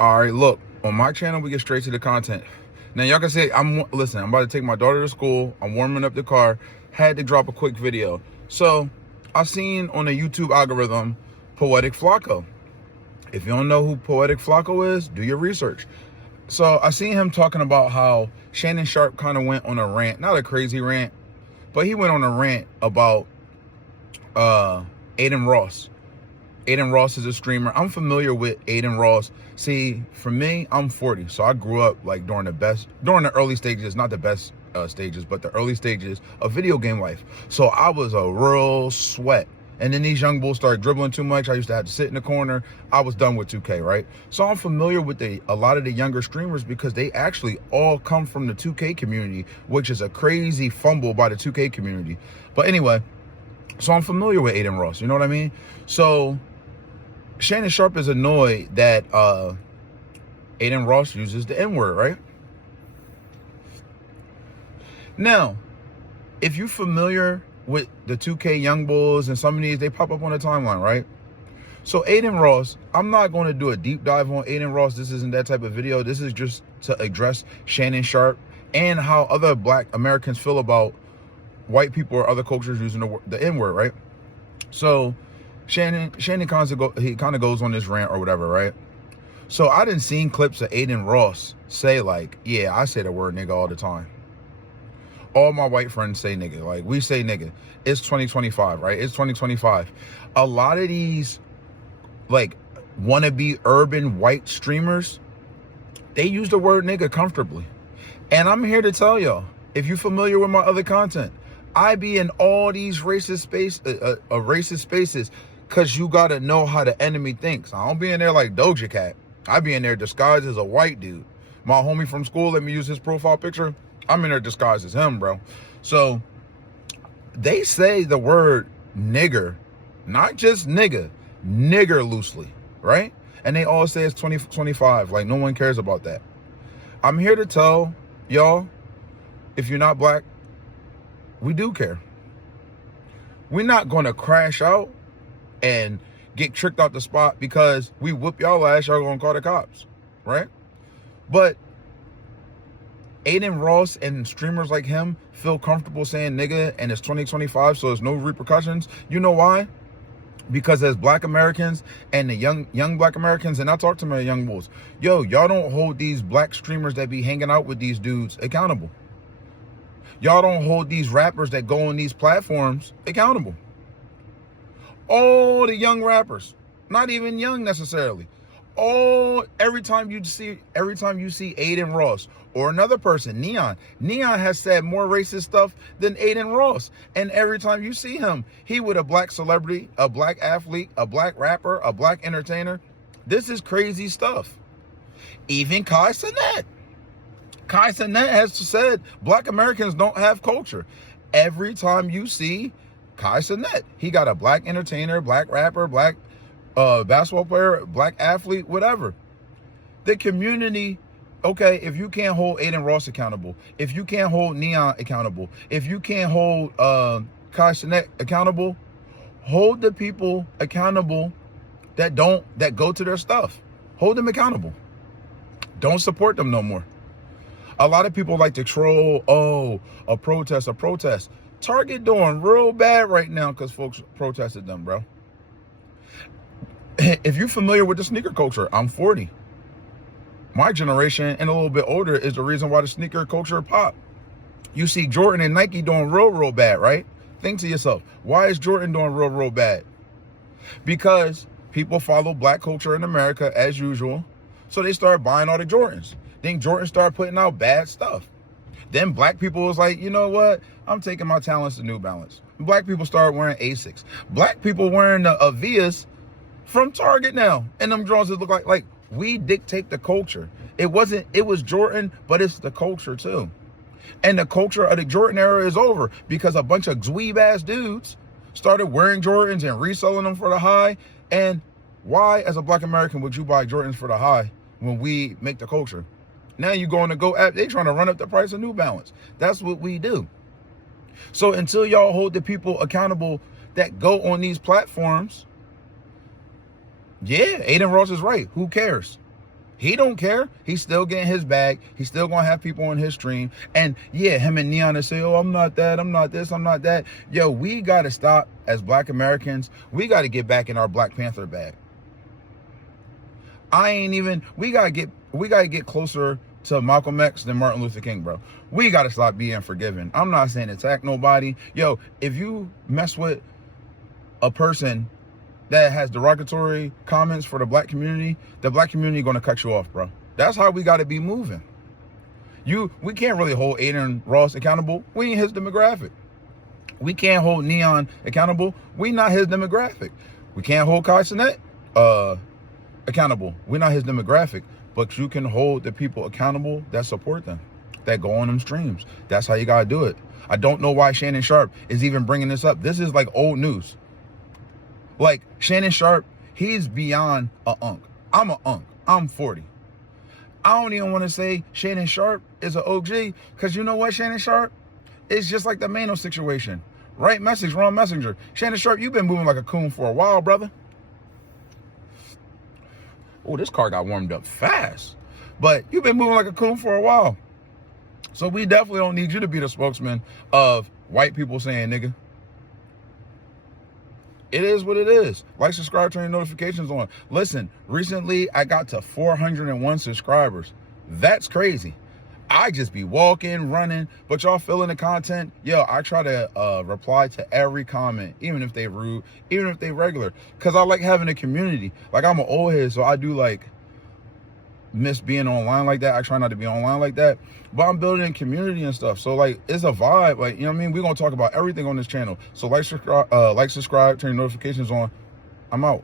All right, look, on my channel, we get straight to the content. Now, y'all can say, listen, I'm about to take my daughter to school. I'm warming up the car. Had to drop a quick video. So, I seen on the YouTube algorithm, Poetic Flacco. If you don't know who Poetic Flacco is, do your research. So, I seen him talking about how Shannon Sharpe kind of went on a rant. Not a crazy rant, but he went on a rant about Adin Ross. Adin Ross is a streamer. I'm familiar with Adin Ross. See, for me, I'm 40, so I grew up like during the early stages, not the best stages, but the early stages of video game life. So I was a real sweat. And then these young bulls started dribbling too much. I used to have to sit in the corner. I was done with 2K, right? So I'm familiar with a lot of the younger streamers because they actually all come from the 2K community, which is a crazy fumble by the 2K community. But anyway, so I'm familiar with Adin Ross, you know what I mean? So Shannon Sharpe is annoyed that Adin Ross uses the N-word, right? Now, if you're familiar with the 2K Young Bulls and some of these, they pop up on the timeline, right? So Adin Ross, I'm not going to do a deep dive on Adin Ross. This isn't that type of video. This is just to address Shannon Sharpe and how other Black Americans feel about white people or other cultures using the N-word, right? So Shannon kind of goes on this rant or whatever, right? So I done seen clips of Adin Ross say like, yeah, I say the word nigga all the time. All my white friends say nigga. Like, we say nigga. It's 2025, right? It's 2025. A lot of these like wannabe urban white streamers, they use the word nigga comfortably. And I'm here to tell y'all, if you're familiar with my other content, I be in all these racist spaces because you got to know how the enemy thinks. I don't be in there like Doja Cat. I be in there disguised as a white dude. My homie from school let me use his profile picture. I'm in there disguised as him, bro. So they say the word nigger, not just nigga, nigger loosely, right? And they all say it's 2025. Like, no one cares about that. I'm here to tell y'all, if you're not Black, we do care. We're not going to crash out and get tricked out the spot because we whoop y'all ass, y'all going to call the cops, right? But Adin Ross and streamers like him feel comfortable saying nigga, and it's 2025, so there's no repercussions. You know why? Because as Black Americans and the young Black Americans, and I talk to my young bulls, yo, y'all don't hold these Black streamers that be hanging out with these dudes accountable. Y'all don't hold these rappers that go on these platforms accountable. All the young rappers, not even young necessarily, every time you see Adin Ross or another person, Neon has said more racist stuff than Adin Ross. And every time you see him, he with a Black celebrity, a Black athlete, a Black rapper, a Black entertainer. This is crazy stuff. Even Kai Cenat has said Black Americans don't have culture. Every time you see Kai Cenat, he got a Black entertainer, Black rapper, Black basketball player, Black athlete, whatever. The community, okay, if you can't hold Adin Ross accountable, if you can't hold Neon accountable, if you can't hold Kai Cenat accountable, hold the people accountable that go to their stuff. Hold them accountable. Don't support them no more. A lot of people like to troll, a protest. Target doing real bad right now because folks protested them, bro. If you're familiar with the sneaker culture, I'm 40. My generation and a little bit older is the reason why the sneaker culture popped. You see Jordan and Nike doing real bad, right? Think to yourself, why is Jordan doing real bad? Because people follow Black culture in America as usual, so they start buying all the Jordans. Then Jordan started putting out bad stuff. Then Black people was like, you know what? I'm taking my talents to New Balance. Black people started wearing Asics. Black people wearing the Avias from Target now. And them drones that look like we dictate the culture. It was Jordan, but it's the culture too. And the culture of the Jordan era is over because a bunch of dweeb ass dudes started wearing Jordans and reselling them for the high. And why, as a Black American, would you buy Jordans for the high when we make the culture? Now you go on the Go app, they trying to run up the price of New Balance. That's what we do. So until y'all hold the people accountable that go on these platforms, yeah, Adin Ross is right. Who cares? He don't care. He's still getting his bag. He's still going to have people on his stream. And yeah, him and Neon to say, oh, I'm not that, I'm not this, I'm not that. Yo, we got to stop as Black Americans. We got to get back in our Black Panther bag. We got to get closer to Malcolm X than Martin Luther King, bro. We got to stop being forgiving. I'm not saying attack nobody. Yo, if you mess with a person that has derogatory comments for the Black community going to cut you off, bro. That's how we got to be moving. We can't really hold Adin Ross accountable. We ain't his demographic. We can't hold Neon accountable. We not his demographic. We can't hold Kai Cenat accountable. We're not his demographic. But you can hold the people accountable that support them, that go on them streams. That's how you got to do it. I don't know why Shannon Sharpe is even bringing this up. This is like old news. Like, Shannon Sharpe, he's beyond a unk. I'm a unk. I'm 40. I don't even want to say Shannon Sharpe is an OG, because you know what, Shannon Sharpe? It's just like the Mano situation. Right message, wrong messenger. Shannon Sharpe, you've been moving like a coon for a while, brother. Oh, this car got warmed up fast. But you've been moving like a coon for a while. So we definitely don't need you to be the spokesman of white people saying nigga. It is what it is. Like, subscribe, turn your notifications on. Listen, recently I got to 401 subscribers. That's crazy. I just be walking, running, but y'all feeling the content. Yo, I try to reply to every comment, even if they rude, even if they regular, because I like having a community. Like, I'm an old head, so I do like miss being online like that. I try not to be online like that, but I'm building a community and stuff. So like, it's a vibe. Like, you know what I mean? We're gonna talk about everything on this channel. So like, subscribe, turn your notifications on. I'm out.